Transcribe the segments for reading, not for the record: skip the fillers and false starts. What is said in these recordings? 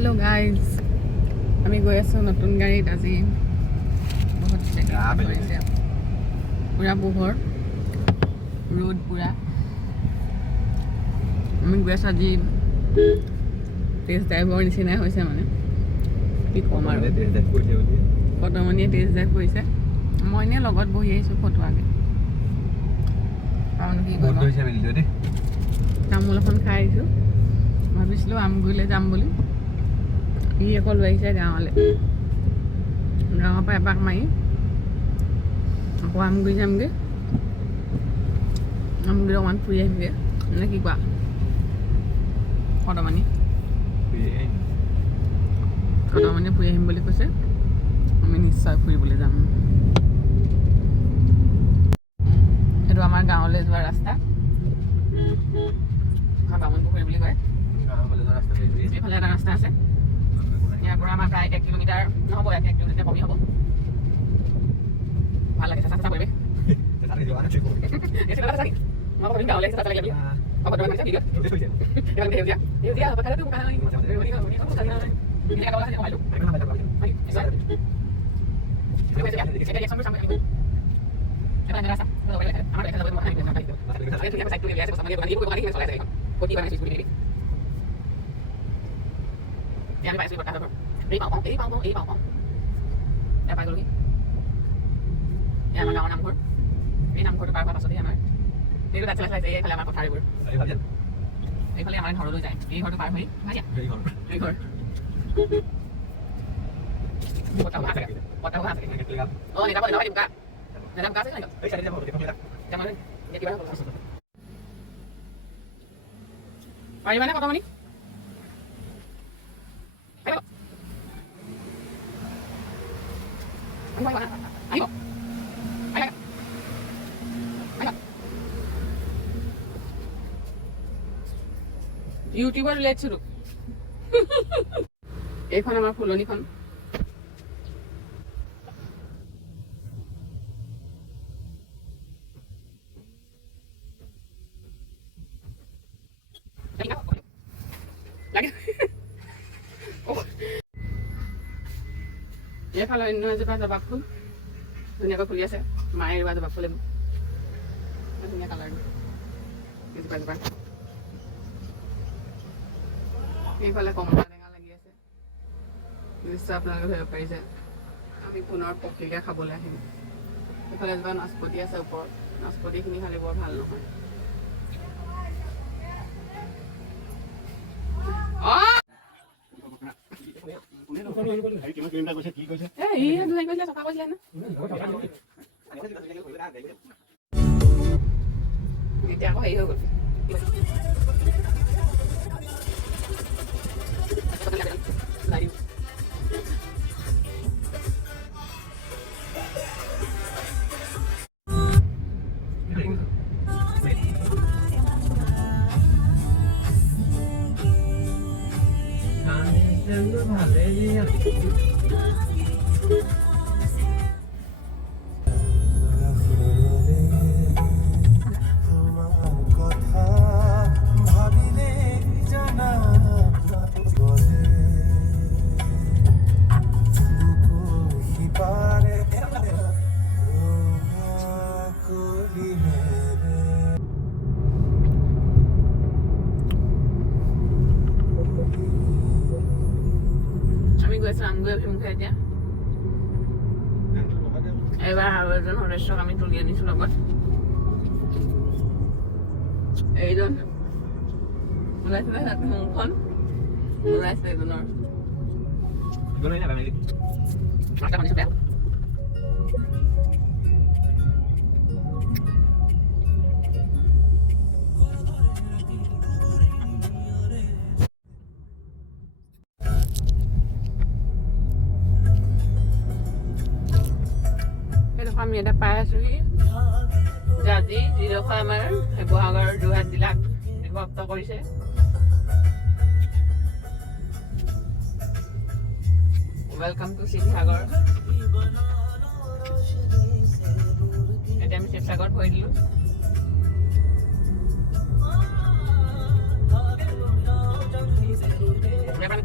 Hello guys, আমি গৈ আছো নতুন গাড়ীত আজি বহুত হৈছে পুৰা পোহৰ ৰ'দ পুৰা আমি গৈ আছো আজি টেষ্ট ড্ৰাইভৰ নিচিনাই হৈছে মানে কি ক'ম আৰু ফটোমণিয়ে টেষ্ট ড্ৰাইভ কৰিছে মই এনেই লগত বহি আহিছোঁ ফটো আগে কাৰণ কি কৰিব তামোল এখন খাই আহিছোঁ ভাবিছিলোঁ আমগুৰিলৈ যাম বুলি ই আকৌ লৈ আহিছে গাঁৱলৈ গাঁৱৰ পৰা এপাক মাৰি আকৌ আমগুৰি যামগৈ আমগুৰি অকণমান ফুৰি আহিমগৈ নে কি কোৱা ফটোমণি ফুৰি আহিম বুলি কৈছে আমি নিশ্চয় ফুৰিবলৈ যাম সেইটো আমাৰ গাঁৱলৈ যোৱা ৰাস্তা বামুণ পুখুৰী বুলি কয় এইফালে এটা ৰাস্তা আছে ইয়াৰ পৰা আমাৰ প্ৰায় 1 কিলোমিটাৰ নহ'ব 1 কিলোমিটাৰ কমি হ'ব ভাল লাগে চেঁচা চেঁচা পৰিৱেশ Yang Pak Sri berkata, "Ini mau." Ya Pak Guru. Ya Pak Gawan Namkur. Ini Namkur itu parah pasal dia mana? Ini udah selesai saya kalau aku cari bur. Ini kalau yang mana horor tu jaya. Ini horor tu parah ni. Macam? Ini horor. Buat tahu apa? Buat tahu apa? Oh, ini dapat dibuka. Dalam kasih kan? Jangan. Ya gimana kalau? Pak mana kau tahu ni? Ayo. ইউটিউবৰ ওলাইছিলো এইখন আমাৰ ফুলনিখন এইফালে অন্য এজোপা জবাব ফুল ধুনীয়াকৈ ফুলি আছে মায়ে ৰোৱা জবাব ফুল ধুনীয়া কালাৰ এজোপা জোপা এইফালে কমলা টেঙা লাগি আছে নিশ্চয় আপোনালোকে ধৰিব পাৰিছে আমি পুনৰ পকিলে খাবলৈ আহিম এইফালে এজোপা নাচপতি আছে ওপৰত নাচপতিখিনি খালি বৰ ভাল নহয় এতিয়া আকৌ হেৰি হৈ গ'ল আমগুৰি অভিমুখে এতিয়া এবাৰ আৰু এজন সদস্যক আমি তুলি আনিছোঁ লগত এইজন ওলাইছিলে তাত মুখখন ওলাইছে এজনৰ আমি এটা পাই আছোহি জাজি যিডোখৰ আমাৰ শিৱসাগৰ যোৰহাট জিলাক বিভক্ত কৰিছে ৱেলকাম টু শিৱসাগৰ এতিয়া আমি শিৱসাগৰত ভৰি দিলোঁ Berapa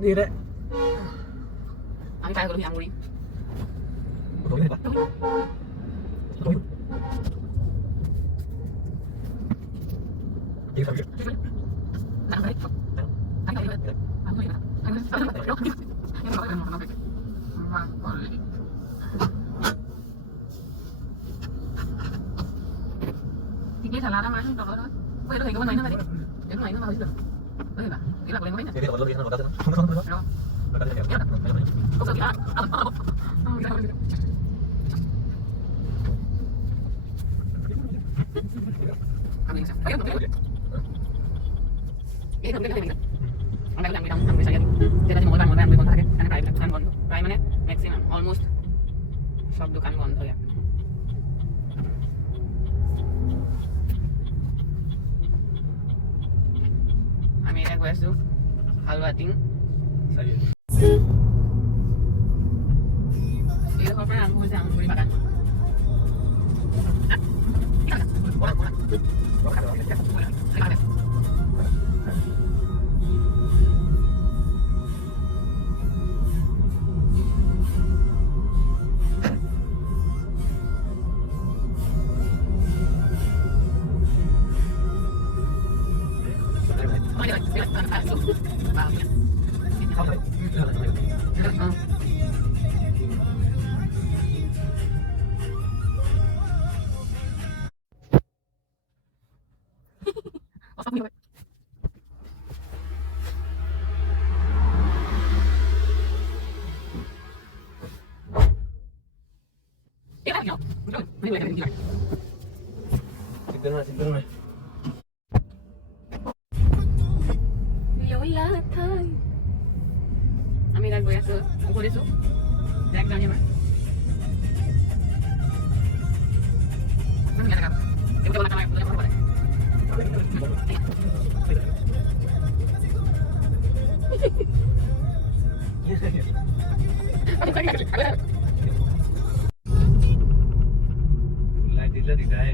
Đi đấy. Ăn cay rồi thì ăn đi. Tối này quá. Tối. Đi sao vậy? Ăn đấy. Ăn đấy. Ăn đấy. Ăn đấy. Thì kia salad mà không đó. Bây giờ thấy cái món này nó là đi. Cái này nó là gì được? Đây là cái là cái này. Thì còn luôn đi nó có không có nữa. Rồi. Rồi đây là Không sợ gì hết. Ăn đi sao? Cái này. Cái không cái này. Ang dami lang ang saya dito. Jadi mo lang mo থাকে. Ano prime মানে maximum almost সব দোকান বন্ধ হয়ে আমি এটা করেছি হালুয়া টিং এরকম আপনার আঙ্গুল হচ্ছে আঙ্গুরি বাগান Xin mời. Lối lá thôi. আমি রাখবো এসো উপরে এসো দেখ জানি না আমি গেলাম এগুলো না কামাই করে করে Lại đi lên đi đây.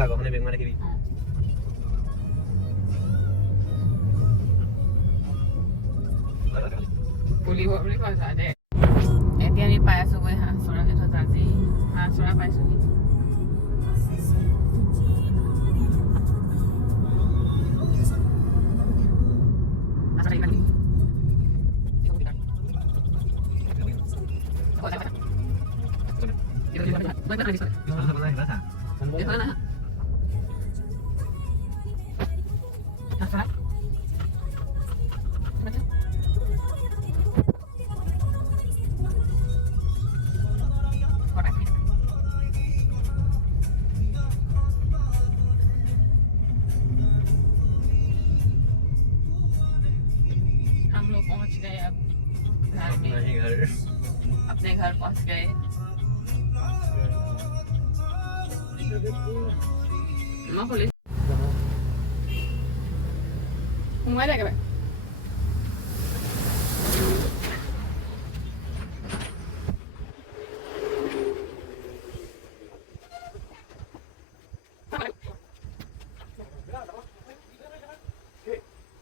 Lago, mana yang mana kiri? Puli bahasa ada. Dia ni payah suwe ha, surah itu tadi. Ha, surah payah suwe. Asal ikan. हम लोग पहुंच गए अब घर में अपने घर पहुंच गए माँ बोले घूमा जाएगा भाई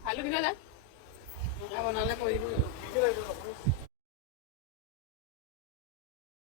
हेलो किधर है